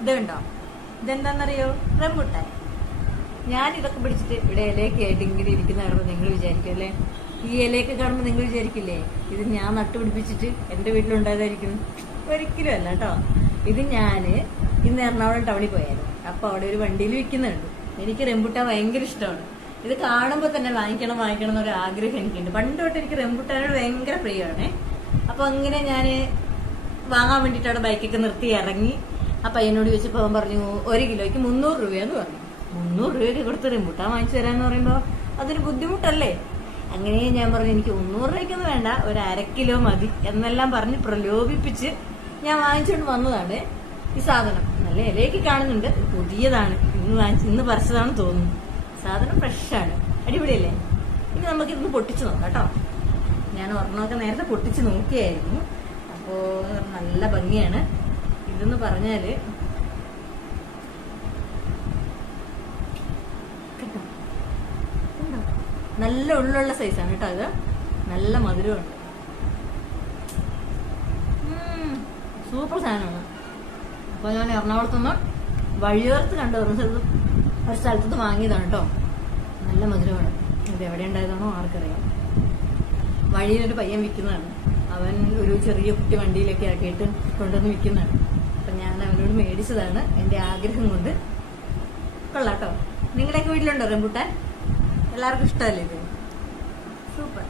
ഇതുണ്ടോ? ഇതെന്താണെന്നറിയോ? റംബൂട്ടാൻ. ഞാൻ ഇതൊക്കെ പിടിച്ചിട്ട് ഇവിടെ ഇലയൊക്കെ ആയിട്ട് ഇങ്ങനെ ഇരിക്കുന്ന കാണുമ്പോൾ നിങ്ങൾ വിചാരിക്കും അല്ലേ, ഈ ഇലയൊക്കെ കാണുമ്പോൾ നിങ്ങൾ വിചാരിക്കില്ലേ ഇത് ഞാൻ നട്ടുപിടിപ്പിച്ചിട്ട് എന്റെ വീട്ടിലുണ്ടായതായിരിക്കും? ഒരിക്കലും അല്ല കേട്ടോ. ഇത് ഞാന് ഇന്ന് എറണാകുളം ടൗണിൽ പോയായിരുന്നു. അപ്പൊ അവിടെ ഒരു വണ്ടിയിൽ വിൽക്കുന്നുണ്ട്. എനിക്ക് റംബൂട്ടാൻ ഭയങ്കര ഇഷ്ടമാണ്. ഇത് കാണുമ്പോൾ തന്നെ വാങ്ങിക്കണം വാങ്ങിക്കണം എന്നൊരു ആഗ്രഹം എനിക്കുണ്ട്. പണ്ട് തൊട്ട് എനിക്ക് റംബൂട്ടാനോട് ഭയങ്കര പ്രിയമാണേ. അപ്പൊ അങ്ങനെ ഞാന് വാങ്ങാൻ വേണ്ടിട്ട് അവിടെ ബൈക്കൊക്കെ നിർത്തി ഇറങ്ങി. ആ പയ്യനോട് ചോദിച്ചപ്പോ അവൻ പറഞ്ഞു 1 കിലോയ്ക്ക് 300 രൂപയെന്ന് പറഞ്ഞു. 300 രൂപയ്ക്ക് കൊടുത്ത് റംബൂട്ടാൻ വാങ്ങിച്ചു തരാന്ന് പറയുമ്പോ അതൊരു ബുദ്ധിമുട്ടല്ലേ? അങ്ങനെ ഞാൻ പറഞ്ഞു എനിക്ക് 300 രൂപയ്ക്കൊന്നും വേണ്ട, ഒരു 1/2 കിലോ മതി എന്നെല്ലാം പറഞ്ഞ് പ്രലോഭിപ്പിച്ച് ഞാൻ വാങ്ങിച്ചുകൊണ്ട് വന്നതാണ് ഈ സാധനം. നല്ല ഇലയൊക്കെ കാണുന്നുണ്ട്. പുതിയതാണ്, ഇന്ന് പറിച്ചതാണെന്ന് തോന്നുന്നു. സാധനം ഫ്രഷാണ്, അടിപൊളിയല്ലേ? ഇനി നമുക്ക് ഇതൊന്ന് പൊട്ടിച്ചു നോക്കാം കേട്ടോ. ഞാൻ ഒരെണ്ണമൊക്കെ നേരത്തെ പൊട്ടിച്ച് നോക്കിയായിരുന്നു. അപ്പോ നല്ല ഭംഗിയാണ്. ഇതെന്ന് പറഞ്ഞാല് നല്ല ഉള്ളുള്ള സൈസാണ് കേട്ടോ. അത് നല്ല മധുരമുണ്ട്. സൂപ്പർ സാധനമാണ്. അപ്പൊ ഞാൻ എറണാകുളത്തുനിന്ന് വഴിയോരത്ത് ഒരു സ്ഥലത്തുനിന്ന് വാങ്ങിയതാണ് കേട്ടോ. നല്ല മധുരമാണ്. ഇത് എവിടെ ഉണ്ടായതാണോ ആർക്കറിയാം. വഴിയിലൊരു പയ്യൻ വിൽക്കുന്നതാണ്. അവൻ ഒരു ചെറിയ കുട്ടി വണ്ടിയിലൊക്കെ ആക്കിയിട്ട് കൊണ്ടുവന്ന് വിൽക്കുന്നതാണ്. അപ്പൊ ഞാൻ അവനോട് മേടിച്ചതാണ് എന്റെ ആഗ്രഹം കൊണ്ട്. കൊള്ളാട്ടോ. നിങ്ങളുടെയൊക്കെ വീട്ടിലുണ്ടോ റംബൂട്ടാൻ? എല്ലാവർക്കും ഇഷ്ടമല്ലേ ഇത്? സൂപ്പർ.